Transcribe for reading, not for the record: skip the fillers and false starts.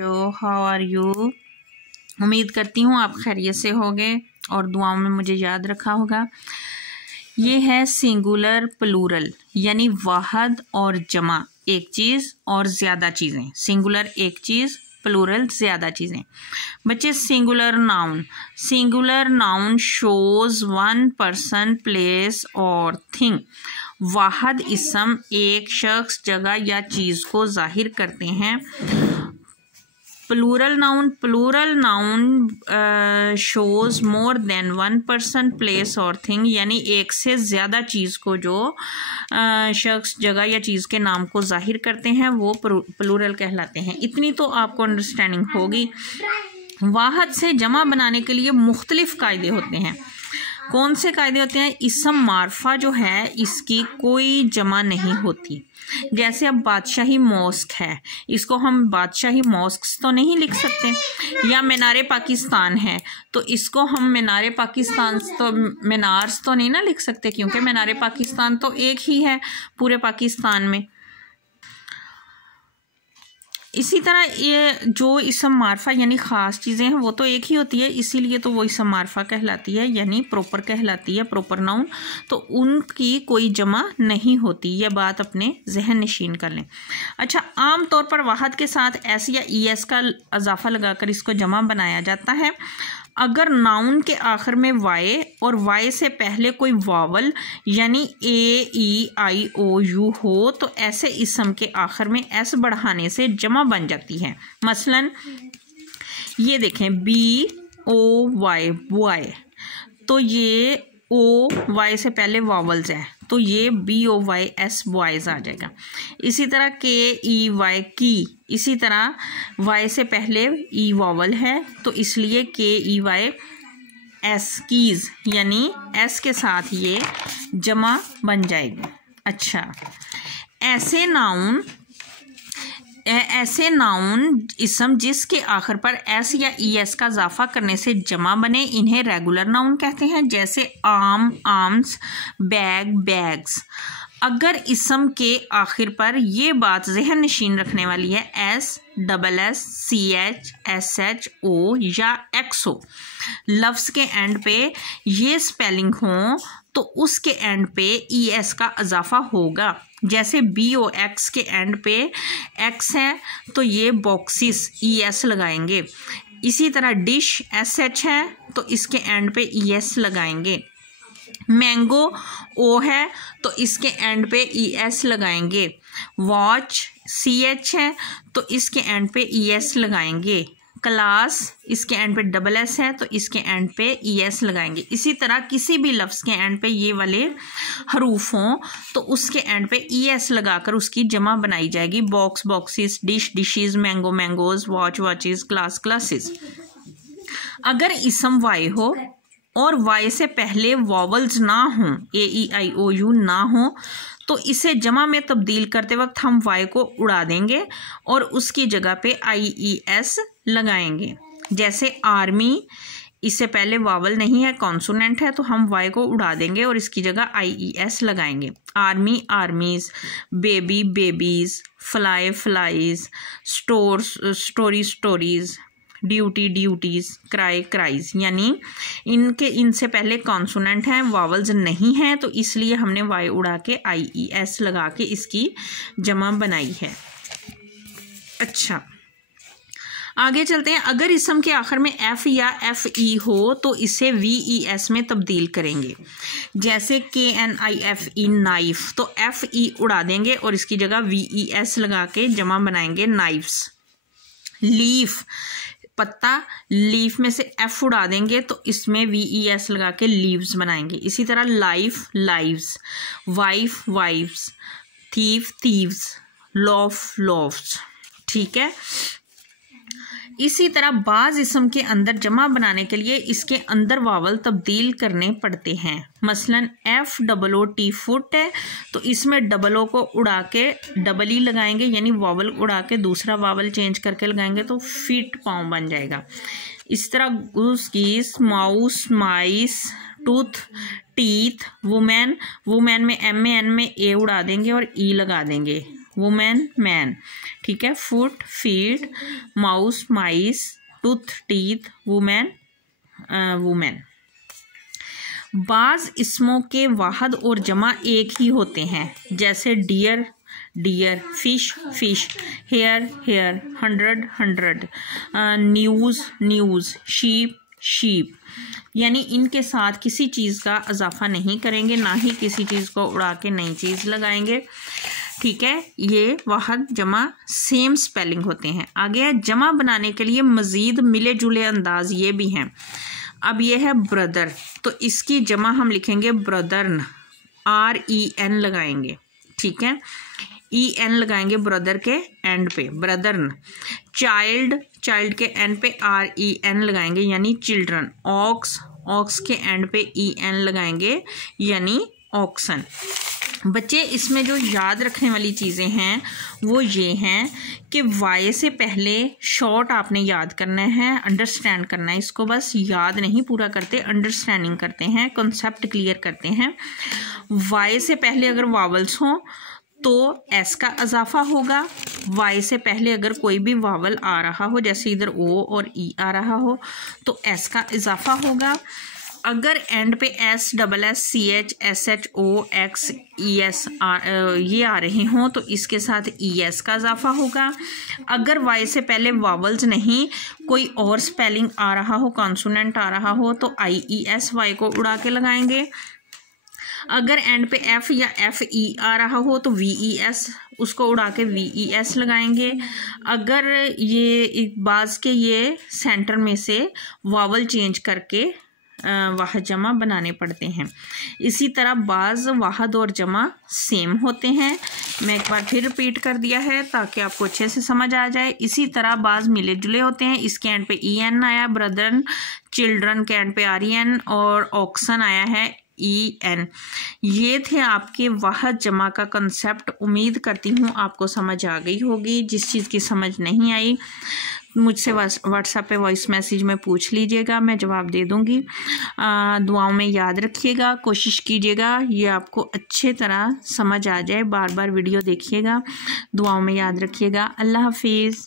बच्चों, how are you. उम्मीद करती हूँ आप खैरियत से होंगे और दुआओं में मुझे याद रखा होगा। ये है सिंगुलर प्लूरल, यानी वाहद और जमा, एक चीज़ और ज़्यादा चीज़ें। सिंगुलर एक चीज़, प्लूरल ज़्यादा चीज़ें। बच्चे singular noun shows one person, place और थिंग। वाहद इसम एक शख्स, जगह या चीज़ को जाहिर करते हैं। Plural noun shows more than one person, place और थिंग, यानी एक से ज़्यादा चीज़ को जो शख्स, जगह या चीज़ के नाम को जाहिर करते हैं वो प्लूरल कहलाते हैं। इतनी तो आपको अंडरस्टैंडिंग होगी। वाहद से जमा बनाने के लिए मुख्तलिफ कायदे होते हैं। कौन से कायदे होते हैं? इसम मारफा जो है इसकी कोई जमा नहीं होती। जैसे अब बादशाही मॉस्क है, इसको हम बादशाही मॉस्क्स तो नहीं लिख सकते। या मीनारे पाकिस्तान है तो इसको हम मीनारे पाकिस्तान तो मीनार्स तो नहीं ना लिख सकते, क्योंकि मीनारे पाकिस्तान तो एक ही है पूरे पाकिस्तान में। इसी तरह ये जो इसम मारफा यानी ख़ास चीज़ें हैं वो तो एक ही होती है, इसीलिए तो वो इसम मारफा कहलाती है, यानी प्रॉपर कहलाती है, प्रॉपर नाउन। तो उनकी कोई जमा नहीं होती, यह बात अपने जहन नशीन कर लें। अच्छा, आम तौर पर वाहद के साथ एस या ई एस का इजाफा लगाकर इसको जमा बनाया जाता है। अगर नाउन के आखिर में वाई और वाई से पहले कोई वावल यानी ए, ई, आई, ओ, यू हो तो ऐसे इसम के आखिर में एस बढ़ाने से जमा बन जाती है। मसलन ये देखें, बी ओ वाई, बॉय, तो ये ओ वाई से पहले वावल्स हैं तो ये B O Y S boys आ जाएगा। इसी तरह के ई वाई की, इसी तरह वाई से पहले ई वावल है तो इसलिए के ई वाई एस कीज़, यानी एस के साथ ये जमा बन जाएगी। अच्छा, ऐसे नाउन इसम जिसके आखिर पर एस या ई एस का इजाफा करने से जमा बने, इन्हें रेगुलर नाउन कहते हैं। जैसे आम, आर्म्स, बैग, बैग्स। अगर इसम के आखिर पर ये बात जहन नशीन रखने वाली है, S, double S, C H, S H, O या एक्स हो, लफ्ज़ के एंड पे ये स्पेलिंग हो तो उसके एंड पे ई एस का इजाफा होगा। जैसे बी ओ एक्स के एंड पे एक्स है तो ये बॉक्सिस ई एस लगाएंगे। इसी तरह डिश एस एच है तो इसके एंड पे ई एस लगाएंगे। मैंगो ओ है तो इसके एंड पे ई एस लगाएंगे। वॉच सी एच है तो इसके एंड पे ई एस लगाएंगे। क्लास इसके एंड पे डबल एस है तो इसके एंड पे ई एस लगाएंगे। इसी तरह किसी भी लफ्ज़ के एंड पे ये वाले हरूफ हों तो उसके एंड पे ई एस लगाकर उसकी जमा बनाई जाएगी। Box boxes, dish dishes, mango mangoes, watch watches, class classes. अगर इसम वाई हो और वाई से पहले वॉवल्स ना हों, ए, ई, आई, ओ, यू ना हो तो इसे जमा में तब्दील करते वक्त हम वाई को उड़ा देंगे और उसकी जगह पे आई, ई, एस लगाएंगे। जैसे आर्मी, इससे पहले वावल नहीं है, कॉन्सोनेंट है, तो हम वाई को उड़ा देंगे और इसकी जगह आई, ई, एस लगाएंगे। Army, armies, baby, babies, fly, flies, story, stories, duty, duties, cry, cries, यानी इनसे पहले कॉन्सोनेंट हैं, वावल्स नहीं हैं, तो इसलिए हमने वाई उड़ा के आई, ई, एस लगा के इसकी जमा बनाई है। अच्छा, आगे चलते हैं। अगर इसम के आखिर में एफ या एफ ई हो तो इसे वी ई एस में तब्दील करेंगे। जैसे K N I F E, knife, तो एफ ई उड़ा देंगे और इसकी जगह वी ई एस लगा के जमा बनाएंगे, नाइफ्स। लीफ, पत्ता, लीफ में से एफ उड़ा देंगे तो इसमें वी ई एस लगा के लीव्स बनाएंगे। इसी तरह life, lives, wife, wifes, thief, thieves, laugh, laughs. ठीक है। इसी तरह बाज इसम के अंदर जमा बनाने के लिए इसके अंदर वावल तब्दील करने पड़ते हैं। मसलन F double O T, foot है तो इसमें डबल ओ को उड़ा के डबल ई लगाएंगे, यानी वावल उड़ा के दूसरा वावल चेंज करके लगाएंगे तो फीट, पाँव बन जाएगा। इस तरह गूस, गीस, माउस, माइस, टूथ, टीथ, वुमेन, वुमेन में एम में एन में ए उड़ा देंगे और ई लगा देंगे, वुमेन मैन, ठीक है। फुट फीट, माउस माइस, टूथ टीथ, वुमेन वुमेन। बाज़ इसमों के वाहद और जमा एक ही होते हैं, जैसे deer deer, fish fish, hair hair, hundred hundred, news news, sheep sheep. यानी इनके साथ किसी चीज़ का इजाफा नहीं करेंगे, ना ही किसी चीज़ को उड़ा के नई चीज़ लगाएंगे, ठीक है। ये वाहद जमा सेम स्पेलिंग होते हैं। आगे है जमा बनाने के लिए मज़ीद मिले जुले अंदाज ये भी हैं। अब ये है ब्रदर, तो इसकी जमा हम लिखेंगे ब्रदर्न, REN लगाएंगे, ठीक है। EN लगाएंगे ब्रदर के एंड पे, ब्रदर्न। चाइल्ड, चाइल्ड के एंड पे REN लगाएंगे यानी चिल्ड्रन। ऑक्स, ऑक्स के एंड पे EN लगाएंगे यानी ऑक्सन। बच्चे इसमें जो याद रखने वाली चीज़ें हैं वो ये हैं कि वाई से पहले शॉर्ट आपने याद करना है, अंडरस्टैंड करना है। इसको बस याद नहीं पूरा करते, अंडरस्टैंडिंग करते हैं, कॉन्सेप्ट क्लियर करते हैं। वाई से पहले अगर वावल्स हों तो एस का इजाफा होगा। वाई से पहले अगर कोई भी वावल आ रहा हो, जैसे इधर ओ और ई आ रहा हो, तो एस का इजाफा होगा। अगर एंड पे S, double S, CH, SH, O, X, ES ये आ रहे हों तो इसके साथ ES का इजाफा होगा। अगर वाई से पहले वावल्स नहीं, कोई और स्पेलिंग आ रहा हो, कॉन्सोनेंट आ रहा हो, तो IES वाई को उड़ा के लगाएंगे। अगर एंड पे F या FE आ रहा हो तो VES, उसको उड़ा के VES लगाएंगे। अगर ये बाज़ के ये सेंटर में से वावल चेंज करके वाहद जमा बनाने पड़ते हैं। इसी तरह बाज़ वाहद और जमा सेम होते हैं। मैं एक बार फिर रिपीट कर दिया है ताकि आपको अच्छे से समझ आ जाए। इसी तरह बाज़ मिले जुले होते हैं। इसके एंड पे EN आया, ब्रदरन, चिल्ड्रन के एंड पे REN और ऑक्सन आया है EN। ये थे आपके वाहद जमा का कंसेप्ट। उम्मीद करती हूँ आपको समझ आ गई होगी। जिस चीज़ की समझ नहीं आई मुझसे व्हाट्सएप पे वॉइस मैसेज में पूछ लीजिएगा, मैं जवाब दे दूँगी। दुआओं में याद रखिएगा, कोशिश कीजिएगा ये आपको अच्छे तरह समझ आ जाए। बार बार वीडियो देखिएगा, दुआओं में याद रखिएगा। अल्लाह हाफिज़।